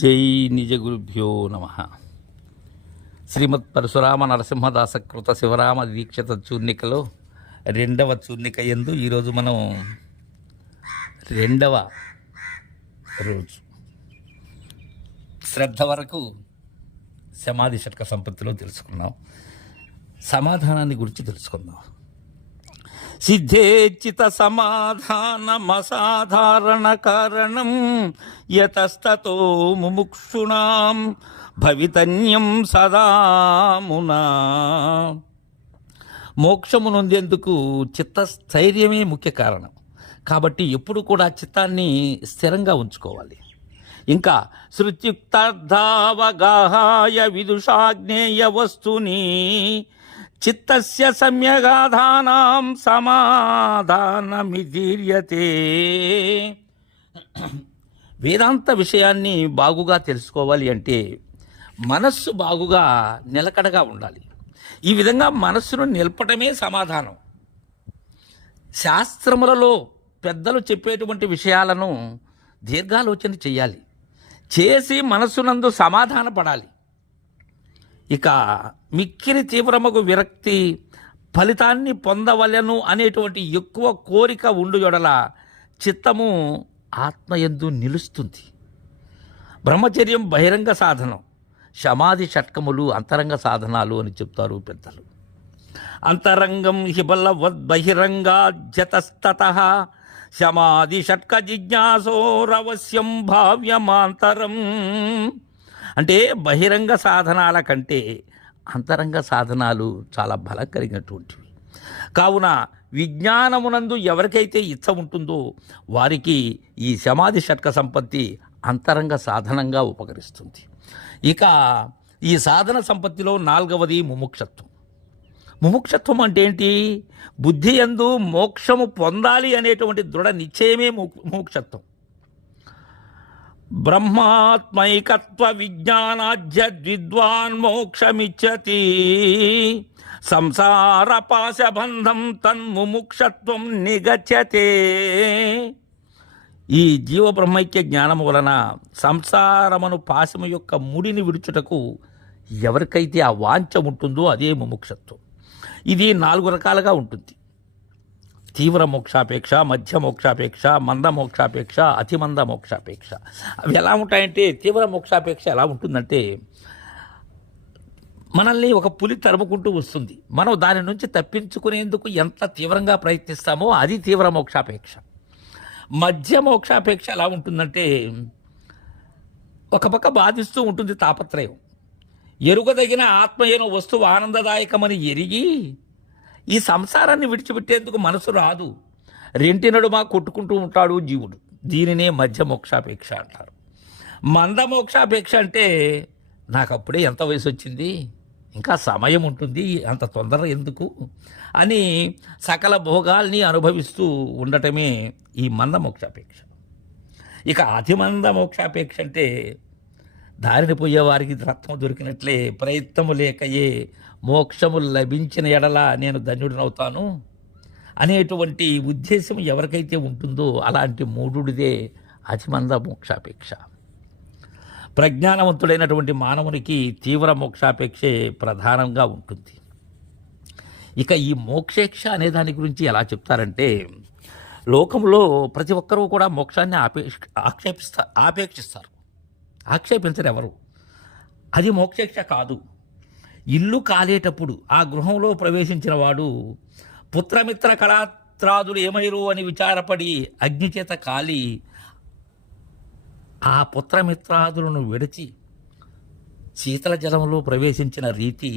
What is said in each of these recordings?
జై నిజ గురుభ్యో నమ. శ్రీమద్ పరశురామ నరసింహదాస కృత శివరామ దీక్షిత చూర్ణికలో రెండవ చూర్ణిక యందు ఈరోజు మనం రెండవ రోజు శ్రద్ధ వరకు సమాధి షట్క సంపత్తిలో తెలుసుకున్నాం. సమాధానాన్ని గురించి తెలుసుకుందాం. సిద్ధేచిత సమాధానమసాధారణ కారణం యతస్తతో ముముక్షుణాం భవితన్యం సదామునా. మోక్షము నొందేందుకు చిత్తస్థైర్యమే ముఖ్య కారణం. కాబట్టి ఎప్పుడు కూడా చిత్తాన్ని స్థిరంగా ఉంచుకోవాలి. ఇంకా శృత్యుక్తార్థావగాహాయ విదుషాజ్ఞేయ వస్తుని చిత్తస్య సమ్యగాధానాం సమాధానమిదీర్యతే. వేదాంత విషయాన్ని బాగుగా తెలుసుకోవాలి అంటే మనస్సు బాగుగా నిలకడగా ఉండాలి. ఈ విధంగా మనస్సును నిలపటమే సమాధానం. శాస్త్రములలో పెద్దలు చెప్పేటువంటి విషయాలను దీర్ఘాలోచన చేయాలి. చేసి మనస్సునందు సమాధాన పడాలి. ఇక మిక్కిరి తీవ్రమగు విరక్తి ఫలితాన్ని పొందవలెను అనేటువంటి ఎక్కువ కోరిక ఉండు ఎడల చిత్తము ఆత్మయందు నిలుస్తుంది. బ్రహ్మచర్యం బహిరంగ సాధనం, సమాధి షట్కములు అంతరంగ సాధనాలు అని చెప్తారు పెద్దలు. అంతరంగం హిబలవద్బహిరంగాజ్యతస్తతః సమాధి షట్క జిజ్ఞాసోరవశ్యం భావ్యమాంతరం. అంటే బహిరంగ సాధనాల కంటే అంతరంగ సాధనాలు చాలా బలం కలిగినటువంటివి. కావున విజ్ఞానమునందు ఎవరికైతే ఇచ్చ ఉంటుందో వారికి ఈ సమాధి షట్క సంపత్తి అంతరంగ సాధనంగా ఉపకరిస్తుంది. ఇక ఈ సాధన సంపత్తిలో నాలుగవది ముముక్షత్వం. ముముక్షత్వం అంటే ఏంటి? బుద్ధి యందు మోక్షము పొందాలి అనేటువంటి దృఢ నిశ్చయమే ముముక్షత్వం. బ్రహ్మాత్మైకత్వ విజ్ఞానాజ్య ద్విద్వాన్ మోక్షమిచ్చతి సంసార పాశబంధం తన్ముముక్షత్వం నిగచ్చతే. ఈ జీవబ్రహ్మైక్య జ్ఞానము వలన సంసారమును పాశము యొక్క ముడిని విడుచుటకు ఎవరికైతే ఆ వాంఛ ఉంటుందో అదే ముముక్షత్వం. ఇది 4 రకాలుగా ఉంటుంది. తీవ్ర మోక్షాపేక్ష, మధ్య మోక్షాపేక్ష, మంద మోక్షాపేక్ష, అతిమంద మోక్షాపేక్ష. అవి ఎలా ఉంటాయంటే, తీవ్ర మోక్షాపేక్ష ఎలా ఉంటుందంటే మనల్ని ఒక పులి తరుముకుంటూ వస్తుంది. మనం దాని నుంచి తప్పించుకునేందుకు ఎంత తీవ్రంగా ప్రయత్నిస్తామో అది తీవ్ర మోక్షాపేక్ష. మధ్య మోక్షాపేక్ష ఎలా ఉంటుందంటే ఒక పక్క బాధిస్తూ ఉంటుంది తాపత్రయం. ఎరుగదగిన ఆత్మయైన వస్తువు ఆనందదాయకమని ఎరిగి ఈ సంసారాన్ని విడిచిపెట్టేందుకు మనసు రాదు. రెంటి నడుమ కొట్టుకుంటూ ఉంటాడు జీవుడు. దీనినే మధ్య మోక్షాపేక్ష అంటారు. మంద మోక్షాపేక్ష అంటే నాకు అప్పుడే ఎంత వయసు వచ్చింది, ఇంకా సమయం ఉంటుంది, అంత తొందర ఎందుకు అని సకల భోగాల్ని అనుభవిస్తూ ఉండటమే ఈ మంద మోక్షాపేక్ష. ఇక అతిమంద మోక్షాపేక్ష అంటే దారిని పోయేవారికి రత్నం దొరికినట్లే ప్రయత్నము లేకయే మోక్షము లభించిన ఎడల నేను ధన్యుడినవుతాను అనేటువంటి ఉద్దేశం ఎవరికైతే ఉంటుందో అలాంటి మూఢుడిదే అతిమంద మోక్షాపేక్ష. ప్రజ్ఞానవంతుడైనటువంటి మానవునికి తీవ్ర మోక్షాపేక్షే ప్రధానంగా ఉంటుంది. ఇక ఈ మోక్షేక్ష అనే దాని గురించి ఎలా చెప్తారంటే, లోకంలో ప్రతి ఒక్కరూ కూడా మోక్షాన్ని ఆపేక్షిస్తారు. ఆక్షేపించరు ఎవరు. అది మోక్షేక్ష కాదు. ఇల్లు కాలేటప్పుడు ఆ గృహంలో ప్రవేశించిన వాడు పుత్రమిత్ర కళాత్రాదులు ఏమైరు అని విచారపడి అగ్నిచేత కాలి ఆ పుత్రమిత్రాదులను విడిచి శీతల జలంలో ప్రవేశించిన రీతి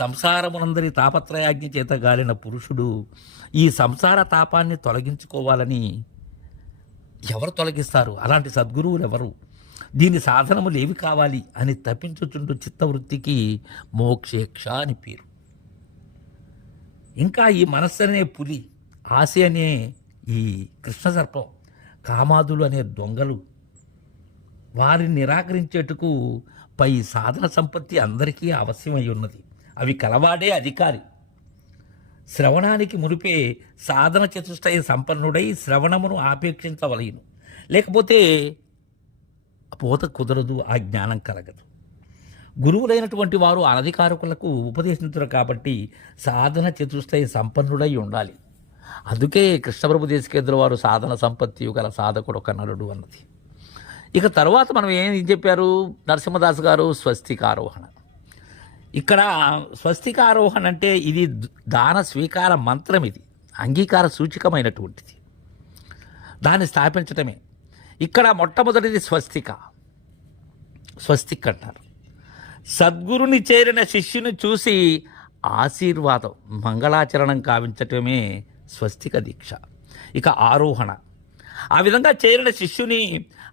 సంసారమునందరి తాపత్రయాగ్ని చేత గాలిన పురుషుడు ఈ సంసార తాపాన్ని తొలగించుకోవాలని ఎవరు తొలగిస్తారు? అలాంటి సద్గురువులు ఎవరు? దీని సాధనములు ఏవి కావాలి అని తప్పించుచుంటూ చిత్తవృత్తికి మోక్షేక్ష అని పేరు. ఇంకా ఈ మనస్సు అనే పులి, ఆశ అనే ఈ కృష్ణ సర్పం, కామాదులు అనే దొంగలు, వారిని నిరాకరించేటుకు పై సాధన సంపత్తి అందరికీ అవశ్యమై ఉన్నది. అవి కలవాడే అధికారి. శ్రవణానికి మునిపే సాధన చతుష్టయ సంపన్నుడై శ్రవణమును ఆపేక్షించవలయను. లేకపోతే పోత కుదరదు, ఆ జ్ఞానం కలగదు. గురువులైనటువంటి వారు అనధికారకులకు ఉపదేశించరు కాబట్టి సాధన చతుష్టయ సంపన్నుడై ఉండాలి. అందుకే కృష్ణప్రభు దేశికేంద్రుల వారు సాధన సంపత్తి గల సాధకుడు ఒక నరుడు అన్నది. ఇక తర్వాత మనం ఏం చెప్పారు నరసింహదాస్ గారు? స్వస్తికారోహణ. ఇక్కడ స్వస్తికారోహణ అంటే ఇది దాన స్వీకార మంత్రం, ఇది అంగీకార సూచికమైనటువంటిది, దాన్ని స్థాపించటమే. ఇక్కడ మొట్టమొదటిది స్వస్తిక. స్వస్తిక్ అంటారు. సద్గురుని చేరిన శిష్యుని చూసి ఆశీర్వాదం మంగళాచరణం కావించటమే స్వస్తిక దీక్ష. ఇక ఆరోహణ, ఆ విధంగా చేరిన శిష్యుని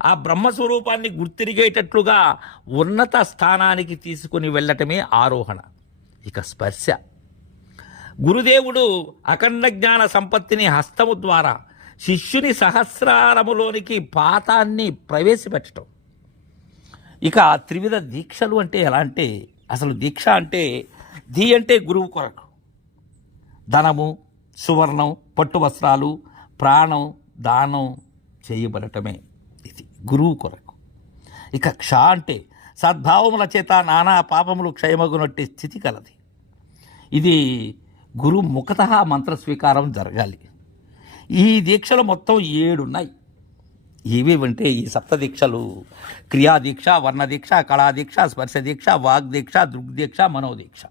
ఆ బ్రహ్మస్వరూపాన్ని గుర్తిరిగేటట్లుగా ఉన్నత స్థానానికి తీసుకుని వెళ్ళటమే ఆరోహణ. ఇక స్పర్శ, గురుదేవుడు అఖండ జ్ఞాన సంపత్తిని హస్తము ద్వారా శిష్యుని సహస్రారములోనికి పాతాన్ని ప్రవేశపెట్టడం. ఇక త్రివిధ దీక్షలు అంటే ఎలా అంటే, అసలు దీక్ష అంటే ధీ అంటే గురువు కొరకు, ధనము, సువర్ణం, పట్టు వస్త్రాలు, ప్రాణం దానం చేయబడటమే ఇది గురువు కొరకు. ఇక క్ష అంటే సద్భావముల చేత నానా పాపములు క్షయమగునట్టి స్థితి కలది. ఇది గురు ముఖతః మంత్ర స్వీకారం జరగాలి. ఈ దీక్షలు మొత్తం 7 ఉన్నాయి. ఏవేవంటే ఈ సప్తదీక్షలు: క్రియాదీక్ష, వర్ణదీక్ష, కళాదీక్ష, స్పర్శదీక్ష, వాగ్దీక్ష, దృగ్దీక్ష, మనోదీక్ష.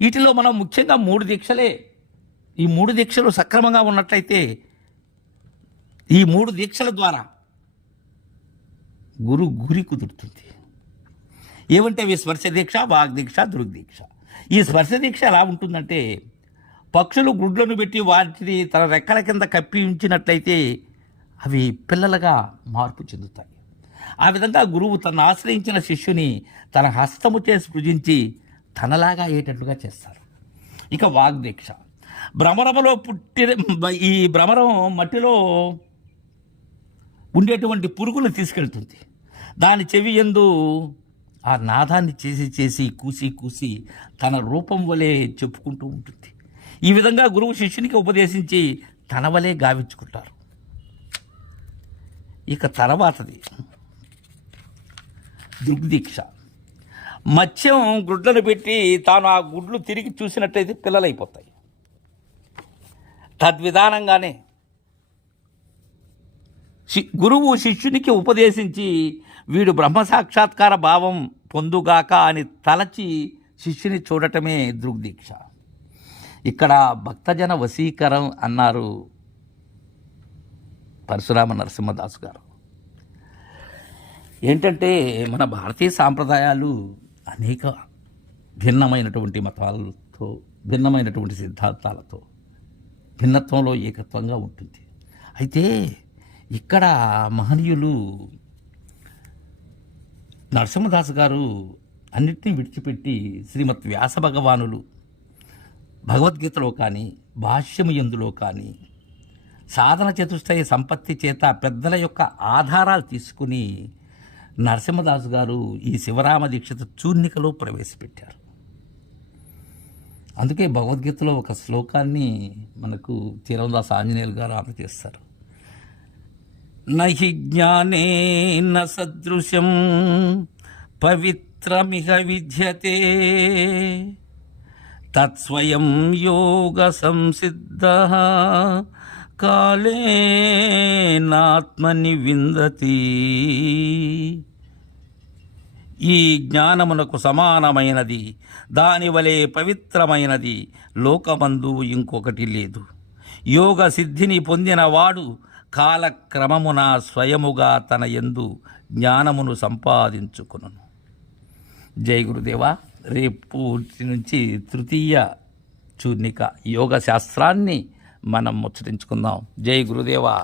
వీటిలో మనం ముఖ్యంగా 3 దీక్షలే. ఈ 3 దీక్షలు సక్రమంగా ఉన్నట్లయితే ఈ 3 దీక్షల ద్వారా గురి కుదురుతుంది. ఏమంటే అవి స్పర్శదీక్ష, వాగ్దీక్ష, దృగ్దీక్ష. ఈ స్పర్శదీక్ష ఎలా ఉంటుందంటే, పక్షులు గుడ్లను పెట్టి వాటిని తన రెక్కల కింద కప్పి ఉంచినట్లయితే అవి పిల్లలుగా మార్పు చెందుతాయి. ఆ విధంగా గురువు తను ఆశ్రయించిన శిష్యుని తన హస్తము చేసి సృజించి తనలాగా అయ్యేటట్లుగా చేస్తారు. ఇక వాగ్దీక్ష, భ్రమరములో ఈ భ్రమరం మట్టిలో ఉండేటువంటి పురుగులు తీసుకెళ్తుంది. దాని చెవి యందు ఆ నాదాన్ని చేసి కూసి తన రూపం వలె చెప్పుకుంటూ ఉంటుంది. ఈ విధంగా గురువు శిష్యునికి ఉపదేశించి తన వలె గావించుకుంటారు. ఇక తర్వాతది దృగ్దీక్ష. మత్స్యం గుడ్లను పెట్టి తాను ఆ గుడ్లు తిరిగి చూసినట్లయితే పిల్లలైపోతాయి. తద్విధానంగానే గురువు శిష్యునికి ఉపదేశించి వీడు బ్రహ్మ సాక్షాత్కార భావం పొందుగాక అని తలచి శిష్యుని చూడటమే దృగ్దీక్ష. ఇక్కడ భక్తజన వశీకరం అన్నారు పరశురామ నరసింహదాసు గారు. ఏంటంటే మన భారతీయ సాంప్రదాయాలు అనేక భిన్నమైనటువంటి మతాలతో, భిన్నమైనటువంటి సిద్ధాంతాలతో భిన్నత్వంలో ఏకత్వంగా ఉంటుంది. అయితే ఇక్కడ మహనీయులు నరసింహదాసు గారు అన్నిటినీ విడిచిపెట్టి శ్రీమద్ వ్యాస భగవానులు భగవద్గీతలో కానీ భాష్యము యందులో కానీ సాధన చతుష్టయ సంపత్తి చేత పెద్దల యొక్క ఆధారాలు తీసుకుని నరసింహదాసు గారు ఈ శివరామ దీక్షిత చూర్ణికలో ప్రవేశపెట్టారు. అందుకే భగవద్గీతలో ఒక శ్లోకాన్ని మనకు తీరందాస్ ఆంజనేయులు గారు అందజేస్తారు. నహి జ్ఞానేన సదృశం పవిత్రమిహ విద్యతే తత్స్వయం యోగ సంసిద్ధః కాలేనాత్మని విందతి. ఈ జ్ఞానమునకు సమానమైనది, దానివలే పవిత్రమైనది లోకమందు ఇంకొకటి లేదు. యోగ సిద్ధిని పొందినవాడు కాలక్రమమున స్వయముగా తన యందు జ్ఞానమును సంపాదించుకును. జై గురుదేవా. రేపు నుంచి తృతీయ చూర్ణిక యోగ శాస్త్రాన్ని మనం ముచ్చటించుకుందాం. జై గురుదేవా.